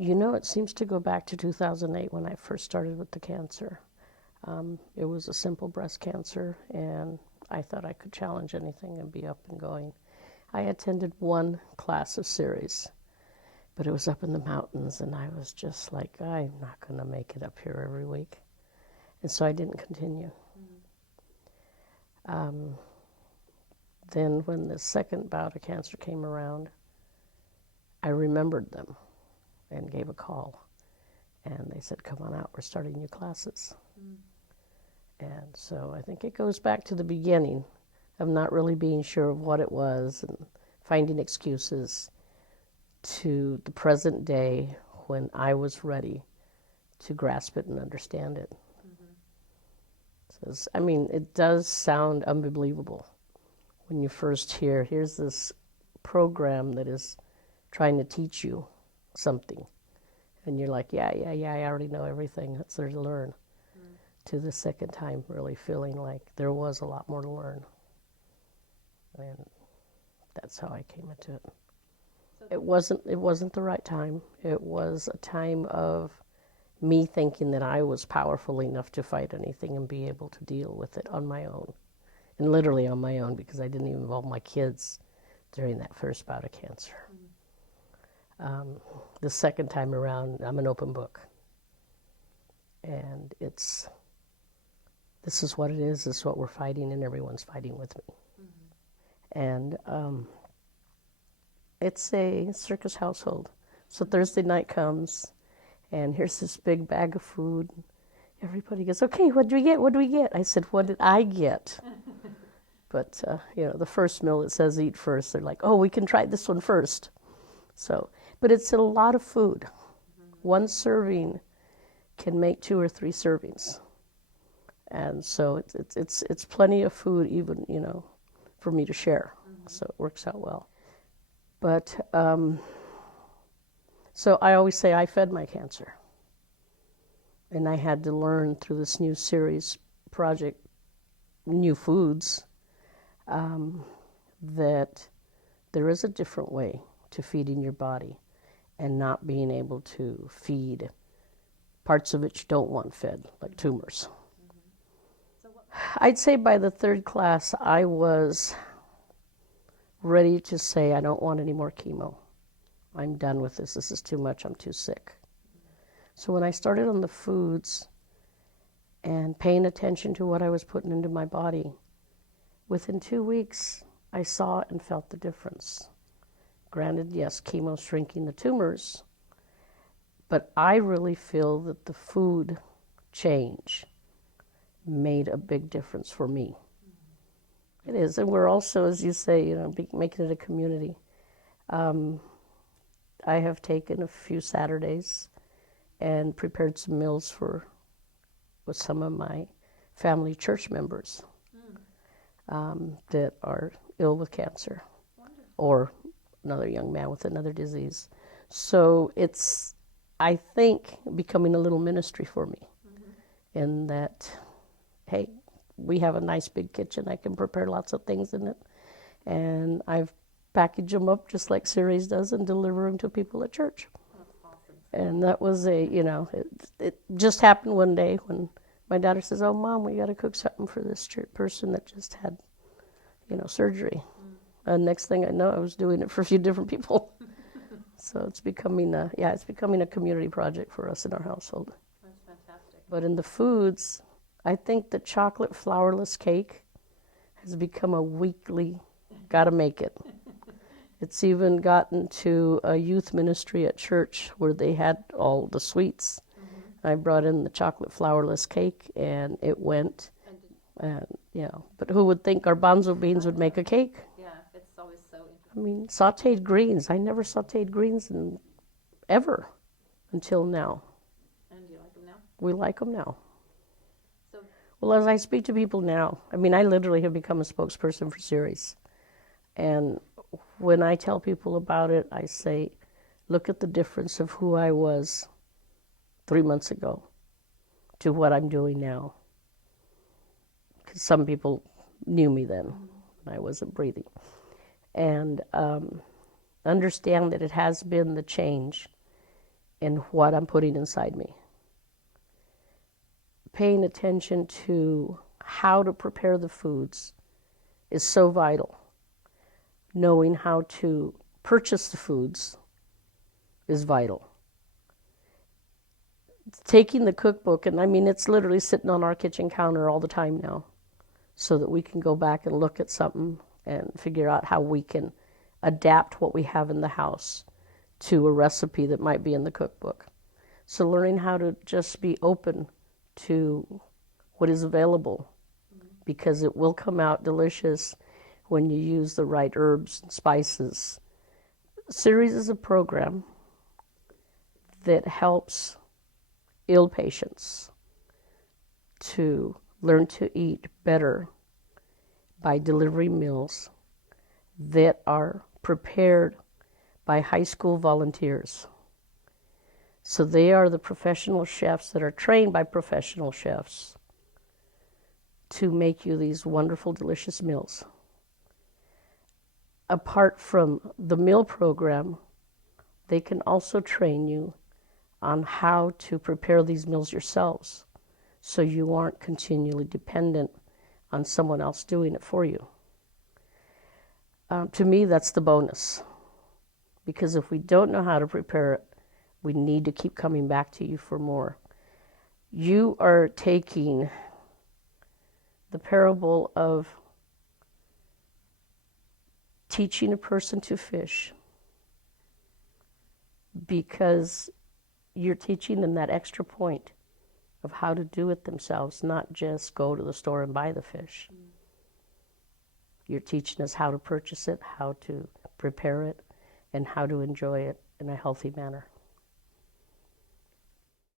You know, it seems to go back to 2008 when I first started with the cancer. It was a simple breast cancer, and I thought I could challenge anything and be up and going. I attended one class of Ceres, but it was up in the mountains, and I was just like, I'm not going to make it up here every week. And so I didn't continue. Then when the second bout of cancer came around, I remembered them and gave a call. And they said, come on out, we're starting new classes. And so I think it goes back to the beginning of not really being sure of what it was and finding excuses, to the present day when I was ready to grasp it and understand it. So I mean, it does sound unbelievable when you first hear, here's this program that is trying to teach you something. And you're like, yeah, I already know everything that's there to learn. To the second time really feeling like there was a lot more to learn. And that's how I came into it. It wasn't the right time. It was a time of me thinking that I was powerful enough to fight anything and be able to deal with it on my own. And literally on my own, because I didn't even involve my kids during that first bout of cancer. The second time around, I'm an open book. And this is what it is, this is what we're fighting, and everyone's fighting with me. And it's a circus household. So Thursday night comes, and here's this big bag of food. Everybody goes, okay, what do we get? What do we get? I said, what did I get? But, the first meal that says eat first, they're like, oh, we can try this one first. So, but it's a lot of food. One serving can make 2 or 3 servings. And so it's plenty of food even, for me to share. So it works out well. But, so I always say I fed my cancer. And I had to learn through this new Ceres project, New Foods, that there is a different way to feeding your body and not being able to feed parts of it you don't want fed, like tumors. I'd say by the third class, I was ready to say, I don't want any more chemo. I'm done with this. This is too much. I'm too sick. So when I started on the foods and paying attention to what I was putting into my body, within 2 weeks, I saw and felt the difference. Granted, yes, chemo's shrinking the tumors, but I really feel that the food change made a big difference for me. It is, and we're also, as you say, making it a community. I have taken a few Saturdays and prepared some meals with some of my family church members that are ill with cancer. Wonderful. Or another young man with another disease. So it's, I think, becoming a little ministry for me in that, hey, we have a nice big kitchen. I can prepare lots of things in it. And I've packaged them up just like Ceres does and deliver them to people at church. That's awesome. And that was it just happened one day when my daughter says, oh, Mom, we got to cook something for this person that just had, surgery. And next thing I know, I was doing it for a few different people. So it's becoming a community project for us in our household. That's fantastic. But in the foods, I think the chocolate flourless cake has become a weekly, gotta make it. It's even gotten to a youth ministry at church where they had all the sweets. I brought in the chocolate flourless cake and it went. And but who would think garbanzo beans would make a cake? Yeah, it's always so interesting. I mean, sauteed greens. I never sauteed greens ever until now. And do you like them now? We like them now. So, Well, as I speak to people now, I mean, I literally have become a spokesperson for Ceres. And when I tell people about it, I say, look at the difference of who I was 3 months ago to what I'm doing now. Because some people knew me then when I wasn't breathing. And understand that it has been the change and what I'm putting inside me. Paying attention to how to prepare the foods is so vital. Knowing how to purchase the foods is vital. Taking the cookbook, and I mean, it's literally sitting on our kitchen counter all the time now, so that we can go back and look at something and figure out how we can adapt what we have in the house to a recipe that might be in the cookbook. So learning how to just be open to what is available, because it will come out delicious when you use the right herbs and spices. Ceres is a program that helps ill patients to learn to eat better by delivering meals that are prepared by high school volunteers. So they are the professional chefs that are trained by professional chefs to make you these wonderful, delicious meals. Apart from the meal program, they can also train you on how to prepare these meals yourselves, so you aren't continually dependent on someone else doing it for you. To me, that's the bonus, because if we don't know how to prepare it, we need to keep coming back to you for more. You are taking the parable of teaching a person to fish, because you're teaching them that extra point of how to do it themselves, not just go to the store and buy the fish. You're teaching us how to purchase it, how to prepare it, and how to enjoy it in a healthy manner.